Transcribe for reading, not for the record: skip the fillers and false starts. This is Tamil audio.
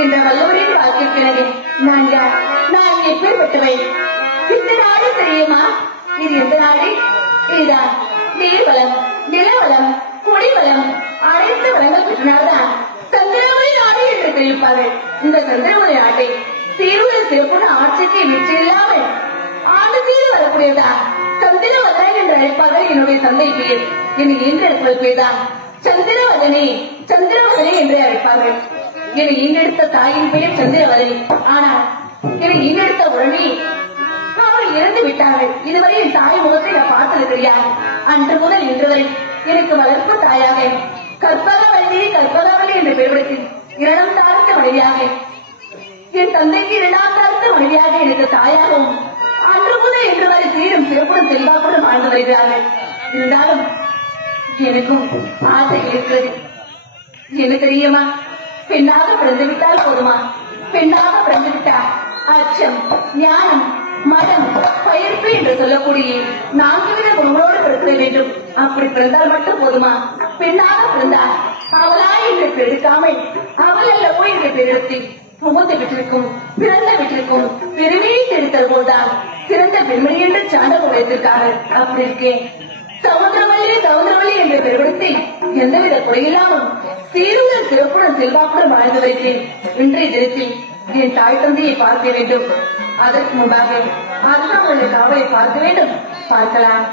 என்ற வல்லவரின் வாழ்க்கைக்கிழமை நான் யார்? நான் எப்பேற்பட்டவை? இந்த நாடு தெரியுமா? இது எந்த நாடு? இதுதான் நீர்வளம், நிலவளம், குடிவளம் அனைத்து வளங்கள் பெற்ற நாடுதான் சந்திரமலை நாடு என்று தெரிவிப்பார்கள். இந்த சந்திரமலை நாட்டை சீருட சிறப்புடன் ஆட்சிக்கு வெற்றி இல்லாமல் ஆண்டு சீர் வரக்கூடியதான் சந்திரவதன் என்று அழைப்பார்கள். என்னுடைய தந்தை பெயர் என்னை ஈன்றெடுப்பது பேர்தான் சந்திரவதனி. சந்திரவதனி என்று அழைப்பார்கள். என்னை ஈன்றெடுத்த தாயின் பெயர் சந்திரவதனி. ஆனால் என்னை ஈன்றெடுத்த உடனே அவர்கள் இறந்து விட்டார்கள். இதுவரை என் தாய் முகத்தை நான் பார்த்தது கிடையாது. அன்று முதல் இன்று வரை எனக்கு வளர்ப்பு தாயாக கற்பகவல்லி கற்பகவல்லி என்று பெயர்படுத்தி இரண்டாம் தாழ்த்த மனைவியாக, என் தந்தைக்கு இரண்டாம் தாழ்த்த மனைவியாக எனக்கு தாயாகவும் அன்று முதல் இன்று வரை சீரும் சிறப்புடன் செல்வாக்குடன் வாழ்ந்து வருகிறார்கள். இருந்தாலும் எனக்கும் ஆசை இருக்கிறது. என்ன தெரியுமா? பெண்ணாக பிறந்து விட்டால் போதுமா? பெண்ணாக பிறந்து விட்டால் அச்சம், ஞானம், மதம், பயிர்ப்பு என்று சொல்லக்கூடிய 4 வித குணங்களோடு பிறக்க வேண்டும். அப்படி பிறந்தால் மட்டும் போதுமா? பெண்ணாக பிறந்தால் அவளா என்று பெருக்காமல் அவள் அல்லவோ என்று பெருத்தி புகுந்த வீட்டிற்கும் பிறந்த வீட்டிற்கும் பெருமையை தெரித்தல் போல்தான் சிறந்த பெண்மணி என்று சான்றிதழ் வைத்திருக்கார்கள். அப்படி இருக்கேன் சமுதிரவல்லி சமுதிரவல்லி என்று பெருப்படுத்தி எந்தவித குறையில்லாமல் சீருடன் சிறப்புடன் செல்வாக்குடன் வாழ்ந்து வருகிறேன். இன்றைய தினத்தில் என் தாய் தந்தையை பார்க்க வேண்டும். அதற்கு முன்பாக அண்ணாமலை காவலை பார்க்க வேண்டும். பார்க்கலாம்.